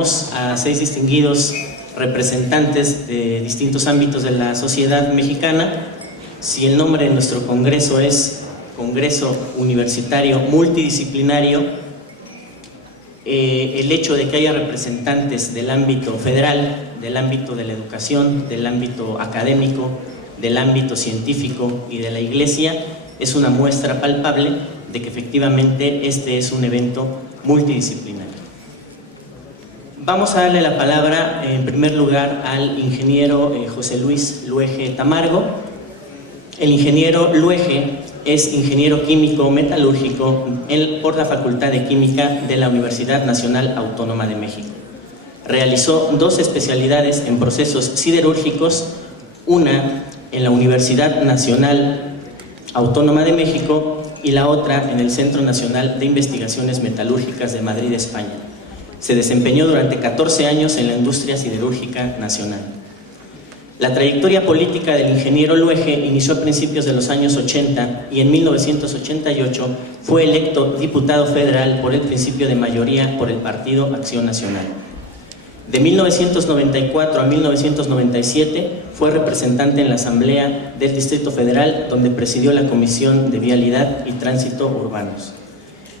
tenemos a 6 distinguidos representantes de distintos ámbitos de la sociedad mexicana. Si el nombre de nuestro congreso es Congreso Universitario Multidisciplinario, el hecho de que haya representantes del ámbito federal, del ámbito de la educación, del ámbito académico, del ámbito científico y de la Iglesia es una muestra palpable de que efectivamente este es un evento multidisciplinario. Vamos a darle la palabra en primer lugar al ingeniero José Luis Luege Tamargo. El ingeniero Luege es ingeniero químico metalúrgico por la Facultad de Química de la Universidad Nacional Autónoma de México. Realizó 2 especialidades en procesos siderúrgicos, una en la Universidad Nacional Autónoma de México y la otra en el Centro Nacional de Investigaciones Metalúrgicas de Madrid, España. Se desempeñó durante 14 años en la industria siderúrgica nacional. La trayectoria política del ingeniero Luege inició a principios de los años 80 y en 1988 fue electo diputado federal por el principio de mayoría por el Partido Acción Nacional. De 1994 a 1997 fue representante en la Asamblea del Distrito Federal, donde presidió la Comisión de Vialidad y Tránsito Urbanos.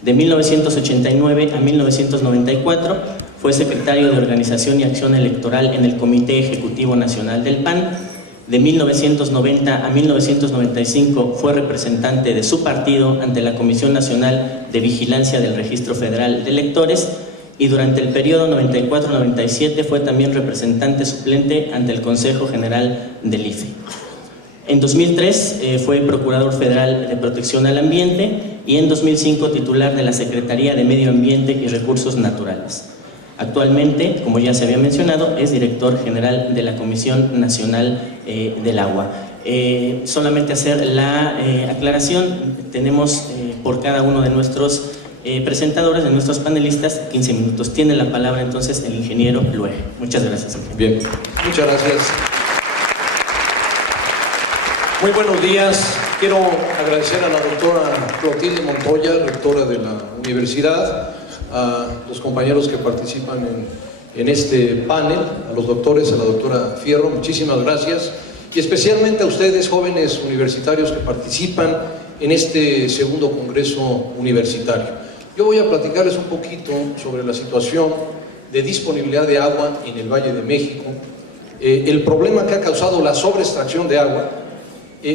De 1989 a 1994 fue secretario de Organización y Acción Electoral en el Comité Ejecutivo Nacional del PAN. De 1990 a 1995 fue representante de su partido ante la Comisión Nacional de Vigilancia del Registro Federal de Electores y durante el periodo 94-97 fue también representante suplente ante el Consejo General del IFE. En 2003 fue Procurador Federal de Protección al Ambiente y en 2005 titular de la Secretaría de Medio Ambiente y Recursos Naturales. Actualmente, como ya se había mencionado, es director general de la Comisión Nacional del Agua. Solamente hacer la aclaración, tenemos por cada uno de nuestros presentadores, de nuestros panelistas, 15 minutos. Tiene la palabra entonces el ingeniero Luege. Muchas gracias. Bien, muchas gracias. Muy buenos días. Quiero agradecer a la doctora Clotilde Montoya, rectora de la universidad, a los compañeros que participan en este panel, a los doctores, a la doctora Fierro, muchísimas gracias, y especialmente a ustedes, jóvenes universitarios que participan en este segundo congreso universitario. Yo voy a platicarles un poquito sobre la situación de disponibilidad de agua en el Valle de México, el problema que ha causado la sobreextracción de agua,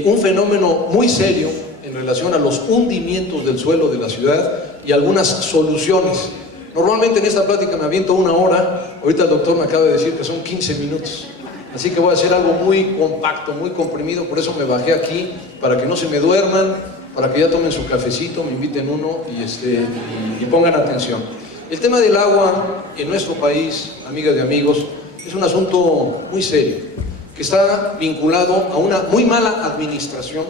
un fenómeno muy serio en relación a los hundimientos del suelo de la ciudad y algunas soluciones. Normalmente en esta plática me aviento 1 hora, ahorita el doctor me acaba de decir que son 15 minutos, así que voy a hacer algo muy compacto, muy comprimido, por eso me bajé aquí, para que no se me duerman, para que ya tomen su cafecito, me inviten uno y pongan atención. El tema del agua en nuestro país, amigas y amigos, es un asunto muy serio, que está vinculado a una muy mala administración,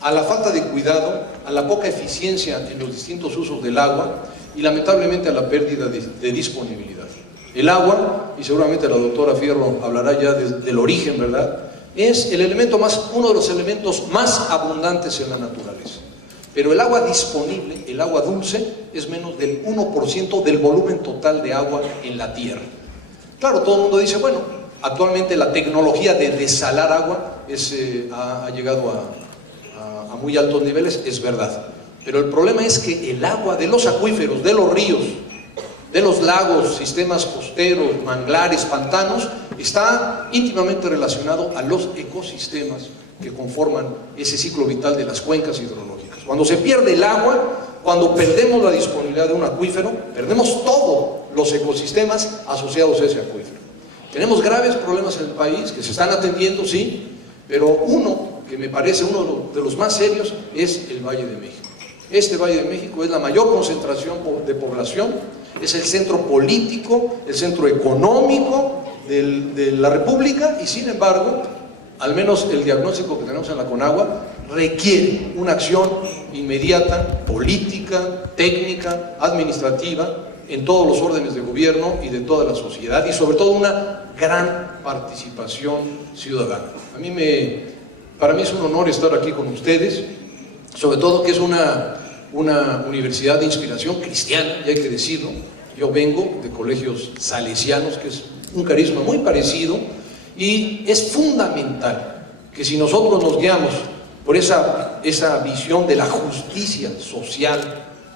a la falta de cuidado, a la poca eficiencia en los distintos usos del agua y lamentablemente a la pérdida de disponibilidad. El agua, y seguramente la doctora Fierro hablará ya del origen, ¿verdad?, es el elemento uno de los elementos más abundantes en la naturaleza. Pero el agua disponible, el agua dulce, es menos del 1% del volumen total de agua en la Tierra. Claro, todo el mundo dice, bueno, actualmente la tecnología de desalar agua ha llegado a muy altos niveles, es verdad. Pero el problema es que el agua de los acuíferos, de los ríos, de los lagos, sistemas costeros, manglares, pantanos, está íntimamente relacionado a los ecosistemas que conforman ese ciclo vital de las cuencas hidrológicas. Cuando se pierde el agua, cuando perdemos la disponibilidad de un acuífero, perdemos todos los ecosistemas asociados a ese acuífero. Tenemos graves problemas en el país que se están atendiendo, sí, pero uno que me parece uno de los más serios es el Valle de México. Este Valle de México es la mayor concentración de población, es el centro político, el centro económico de la República y sin embargo, al menos el diagnóstico que tenemos en la Conagua requiere una acción inmediata, política, técnica, administrativa, en todos los órdenes de gobierno y de toda la sociedad y sobre todo una gran participación ciudadana. Para mí es un honor estar aquí con ustedes, sobre todo que es una universidad de inspiración cristiana, y hay que decirlo, Yo vengo de colegios salesianos, que es un carisma muy parecido, y es fundamental que si nosotros nos guiamos por esa visión de la justicia social,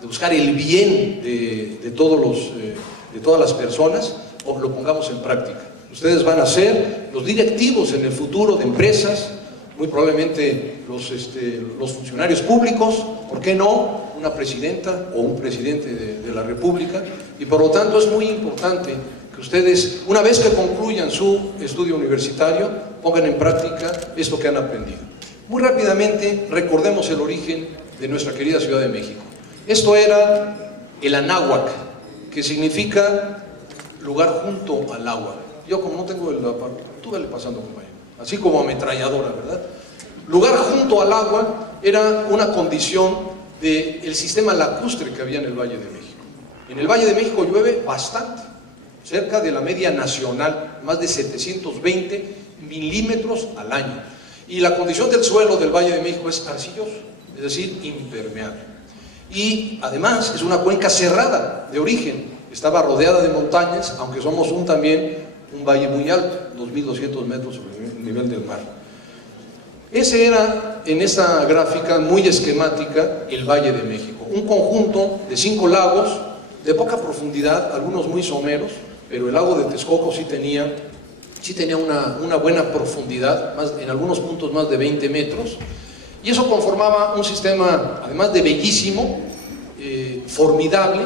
de buscar el bien de todas las personas, lo pongamos en práctica. Ustedes van a ser los directivos en el futuro de empresas, muy probablemente los funcionarios públicos, ¿por qué no? Una presidenta o un presidente de la República, y por lo tanto es muy importante que ustedes, una vez que concluyan su estudio universitario, pongan en práctica esto que han aprendido. Muy rápidamente recordemos el origen de nuestra querida Ciudad de México. Esto era el Anáhuac, que significa lugar junto al agua. Yo, como no tengo el aparato, tú vale pasando, compañero, así como ametralladora, ¿verdad? Lugar junto al agua era una condición del sistema lacustre que había en el Valle de México. En el Valle de México llueve bastante, cerca de la media nacional, más de 720 milímetros al año. Y la condición del suelo del Valle de México es arcilloso, es decir, impermeable. Y además es una cuenca cerrada de origen, estaba rodeada de montañas, aunque somos también un valle muy alto, 2.200 metros sobre el nivel del mar. Ese era, en esa gráfica muy esquemática, el Valle de México, un conjunto de 5 lagos de poca profundidad, algunos muy someros, pero el lago de Texcoco sí tenía una buena profundidad, en algunos puntos más de 20 metros, y eso conformaba un sistema, además de bellísimo, formidable,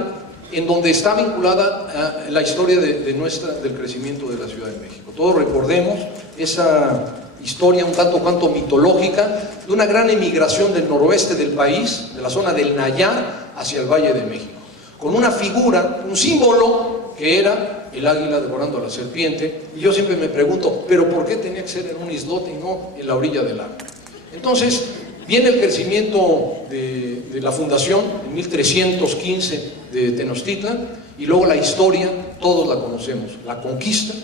en donde está vinculada la historia del crecimiento de la Ciudad de México. Todos recordemos esa historia un tanto cuanto mitológica de una gran emigración del noroeste del país, de la zona del Nayar, hacia el Valle de México, con una figura, un símbolo que era el águila devorando a la serpiente. Y yo siempre me pregunto, ¿pero por qué tenía que ser en un islote y no en la orilla del lago? Entonces viene el crecimiento de la fundación en 1315 de Tenochtitlan, y luego la historia, todos la conocemos, la conquista.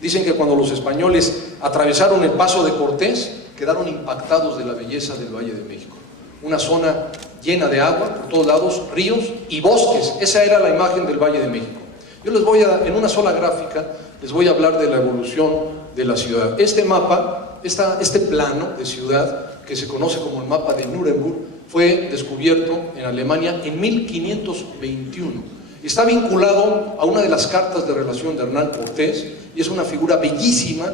Dicen que cuando los españoles atravesaron el Paso de Cortés, quedaron impactados de la belleza del Valle de México. Una zona llena de agua por todos lados, ríos y bosques. Esa era la imagen del Valle de México. Yo les voy en una sola gráfica, les voy a hablar de la evolución de la ciudad. Este mapa, este plano de ciudad, que se conoce como el mapa de Nuremberg, fue descubierto en Alemania en 1521. Está vinculado a una de las cartas de relación de Hernán Cortés, y es una figura bellísima